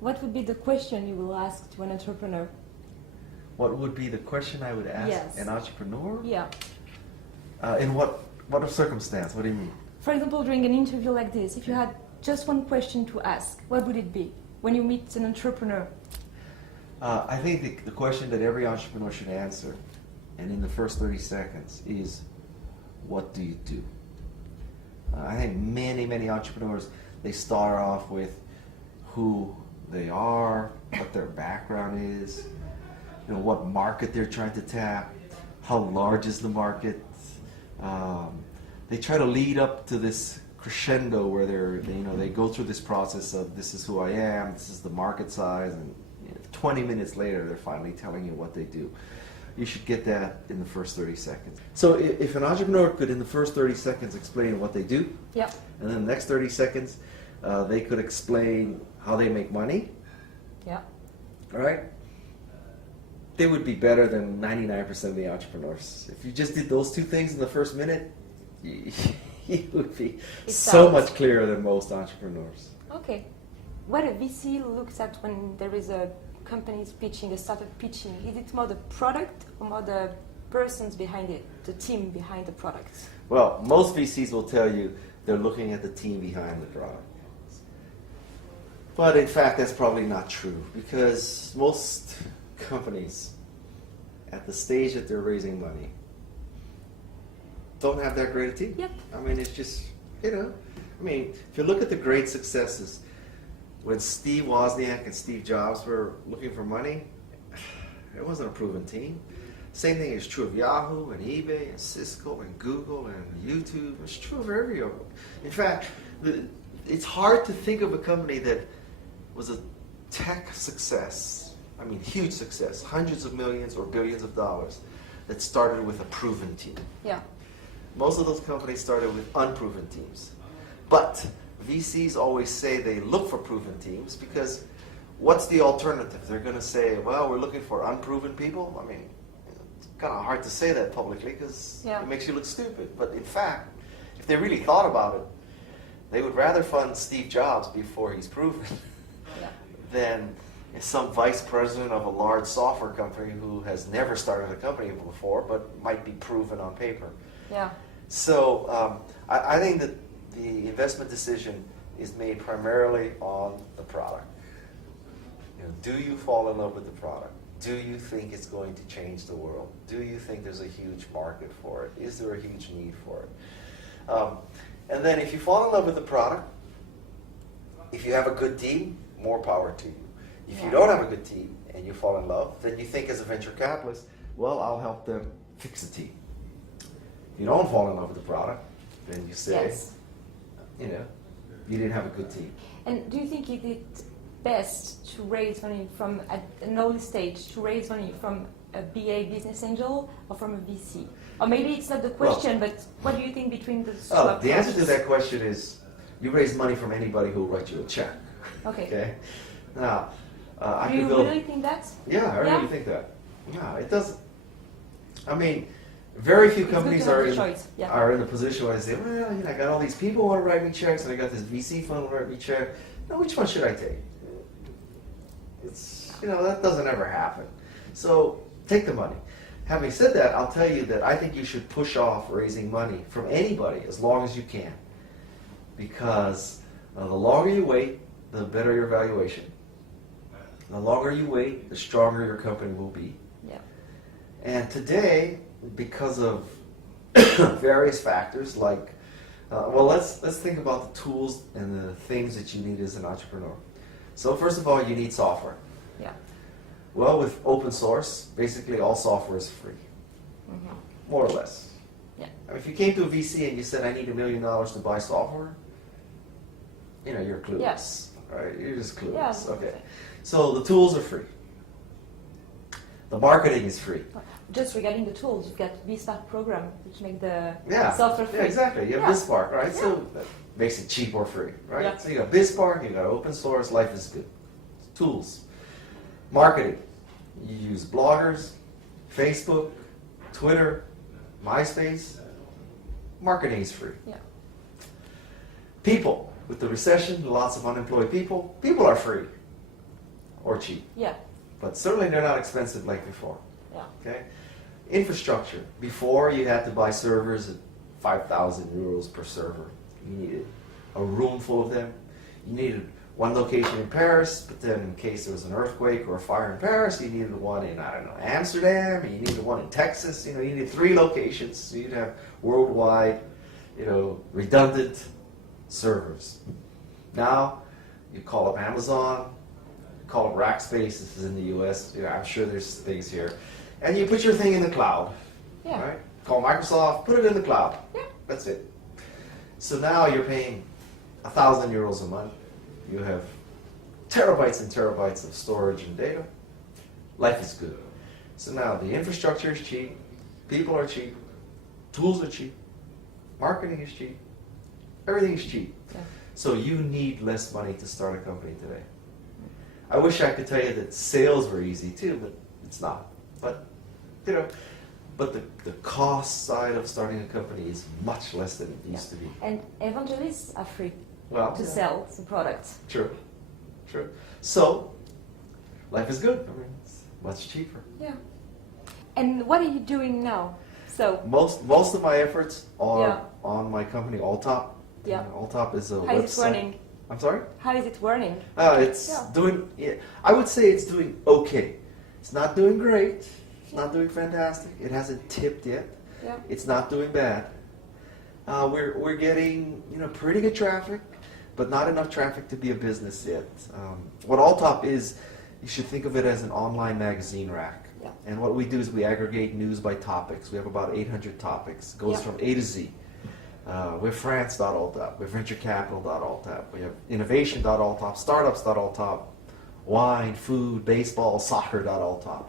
What would be the question you will ask to an entrepreneur? What would be the question I would ask Yes. an entrepreneur? Yeah. In what circumstance? What do you mean? For example, during an interview like this, if you had just one question to ask, what would it be when you meet an entrepreneur? I think the question that every entrepreneur should answer, and in the first 30 seconds, is, what do you do? I think many entrepreneurs, they start off with who they are, what their background is, what market they're trying to tap, how large is the market. They try to lead up to this crescendo where they go through this process of, this is who I am, this is the market size, and 20 minutes later they're finally telling you what they do. You should get that in the first 30 seconds. So if an entrepreneur could, in the first 30 seconds, explain what they do, Yep. and then the next 30 seconds, they could explain how they make money, Yeah. all right? They would be better than 99% of the entrepreneurs. If you just did those two things in the first minute, you would be so much clearer than most entrepreneurs. Okay. What a VC looks at when there is a company pitching, a startup pitching, is it more the product or more the persons behind it, the team behind the product? Well, most VCs will tell you they're looking at the team behind the product. But in fact, that's probably not true, because most companies at the stage that they're raising money don't have that great a team. Yep. I mean, it's just, if you look at the great successes, when Steve Wozniak and Steve Jobs were looking for money, it wasn't a proven team. Same thing is true of Yahoo and eBay and Cisco and Google and YouTube. It's true of every of them. In fact, it's hard to think of a company that was a tech success, huge success, hundreds of millions or billions of dollars, that started with a proven team. Yeah. Most of those companies started with unproven teams. But VCs always say they look for proven teams, because what's the alternative? They're going to say, well, we're looking for unproven people. It's kind of hard to say that publicly, because it makes you look stupid. But in fact, if they really thought about it, they would rather fund Steve Jobs before he's proven than some vice president of a large software company who has never started a company before but might be proven on paper. Yeah. So I think that the investment decision is made primarily on the product. Do you fall in love with the product? Do you think it's going to change the world? Do you think there's a huge market for it? Is there a huge need for it? And then if you fall in love with the product, if you have a good team, more power to you. If you don't have a good team and you fall in love, then you think as a venture capitalist, well, I'll help them fix the team. If you don't fall in love with the product, then you say, you didn't have a good team. And do you think it is best to raise money from at an early stage, to raise money from a BA, business angel, or from a VC? Or maybe it's not the question, but what do you think between the two approaches? The answer to that question is, you raise money from anybody who will write you a check. Okay. Now, do you really think that? Yeah, I really think that. No, it doesn't. Very few companies are in a position where they say, well, I got all these people who want to write me checks, and I got this VC fund who write me check. Now, which one should I take? That doesn't ever happen. So take the money. Having said that, I'll tell you that I think you should push off raising money from anybody as long as you can, because the longer you wait, the better your valuation. The longer you wait, the stronger your company will be. Yeah. And today, because of various factors, like, let's think about the tools and the things that you need as an entrepreneur. So first of all, you need software. Yeah. Well, with open source, basically all software is free, more or less. Yeah. If you came to a VC and you said, I need $1 million to buy software, you're clueless. Yes. Right? You're just clueless. Yeah. Okay. So the tools are free. The marketing is free. Just regarding the tools, you've got BSpark program, which make the software free. Yeah, exactly. You have BSpark, right? Yeah. So that makes it cheap or free, right? Yeah. So you got BSpark, you got open source, life is good. Tools. Marketing. You use bloggers, Facebook, Twitter, MySpace. Marketing is free. Yeah. People. With the recession, lots of unemployed people. People are free. or cheap. Yeah. But certainly they're not expensive like before. Yeah. Okay? Infrastructure. Before you had to buy servers at 5,000 euros per server. You needed a room full of them. You needed one location in Paris, but then in case there was an earthquake or a fire in Paris, you needed one in, I don't know, Amsterdam, and you needed one in Texas. You needed 3 locations, so you'd have worldwide, redundant servers. Now, you call up Amazon, call up Rackspace, this is in the US, I'm sure there's things here, and you put your thing in the cloud. Yeah. Right? Call Microsoft, put it in the cloud. Yeah. That's it. So now you're paying 1,000 euros a month. You have terabytes and terabytes of storage and data. Life is good. So now the infrastructure is cheap, people are cheap, tools are cheap, marketing is cheap, everything is cheap. Yeah. So you need less money to start a company today. I wish I could tell you that sales were easy too, but it's not. But the cost side of starting a company is much less than it used to be. And evangelists are free to Yeah. sell the product. True. So, life is good. I mean, it's much cheaper. Yeah. And what are you doing now? So Most of my efforts are Yeah. on my company, Alltop. Yeah. Alltop is a how website. is it running? I'm sorry? How is it running? It's Yeah. doing, I would say it's doing okay. It's not doing great. It's not doing fantastic. It hasn't tipped yet. Yeah. It's not doing bad. We're getting pretty good traffic, but not enough traffic to be a business yet. What Alltop is, you should think of it as an online magazine rack. Yeah. And what we do is we aggregate news by topics. We have about 800 topics. It goes Yeah. from A to Z. We have France.alltop, we have venturecapital.alltop, we have innovation.alltop, startups.alltop, wine, food, baseball, soccer.alltop.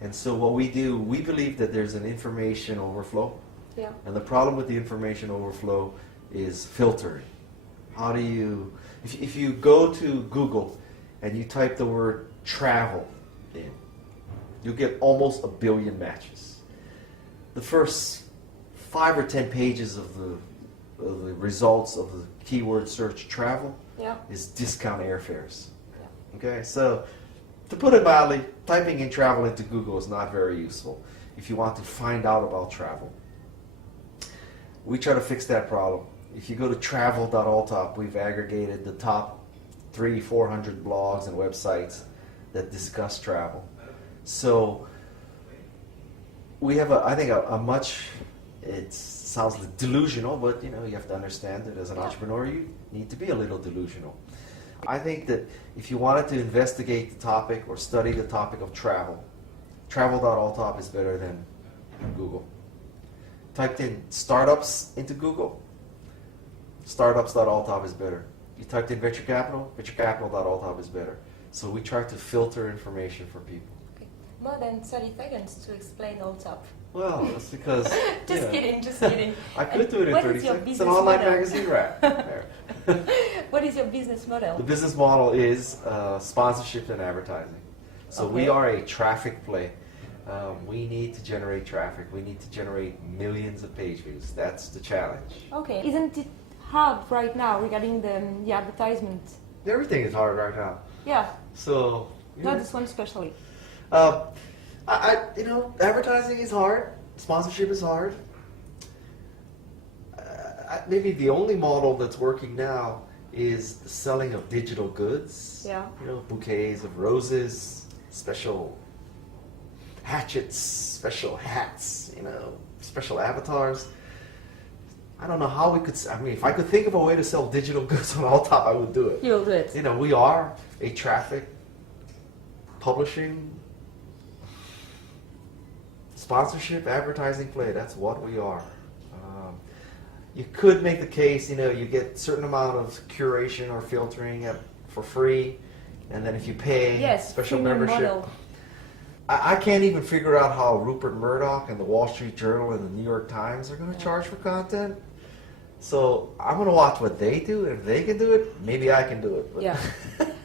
And so what we do, we believe that there's an information overflow. Yeah. And the problem with the information overflow is filtering. How do you, if you go to Google and you type the word travel in, you'll get almost 1 billion matches. The first 5 or 10 pages of the results of the keyword search travel Yeah. is discount airfares. Yeah. Okay, so to put it mildly, typing in travel into Google is not very useful if you want to find out about travel. We try to fix that problem. If you go to travel.alltop, we've aggregated the top 300-400 blogs and websites that discuss travel. So we have a much, it sounds delusional, but you have to understand that as an entrepreneur you need to be a little delusional. I think that if you wanted to investigate the topic or study the topic of travel, travel.alltop is better than Google. Typed in startups into Google, startups.alltop is better. You typed in venture capital, venturecapital.alltop is better. So we try to filter information for people. Okay. More than 30 seconds to explain Alltop. Well, that's because Just kidding. I could do it in What 30 is your seconds. It's business an online model? magazine rack. There. What is your business model? The business model is sponsorship and advertising. So we Okay. are a traffic play. We need to generate traffic. We need to generate millions of page views. That's the challenge. Okay. Isn't it hard right now regarding the advertisement? Everything is hard right now. Yeah. So Not this one especially. Advertising is hard. Sponsorship is hard. Maybe the only model that's working now is the selling of digital goods. Yeah. Bouquets of roses, special hatchets, special hats, special avatars. I don't know how we could, if I could think of a way to sell digital goods on Alltop, I would do it. You'll do it. We are a traffic publishing sponsorship advertising play. That's what we are. You could make the case, you get a certain amount of curation or filtering for free, and then if you pay special premium membership. model. I can't even figure out how Rupert Murdoch and the Wall Street Journal and the New York Times are going to charge for content. So I'm going to watch what they do. If they can do it, maybe I can do it. But Yeah.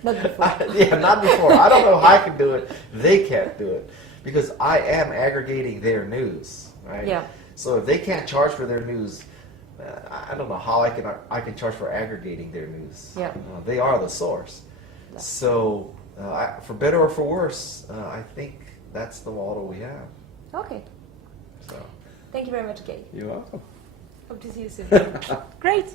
Not before. not before. I don't know how I can do it. They can't do it. Because I am aggregating their news, right? Yeah. So if they can't charge for their news, I don't know how I can charge for aggregating their news. Yeah. They are the source. Yeah. So For better or for worse, I think that's the model we have. Okay. So. Thank you very much, Gay. You're welcome. Hope to see you soon. Great.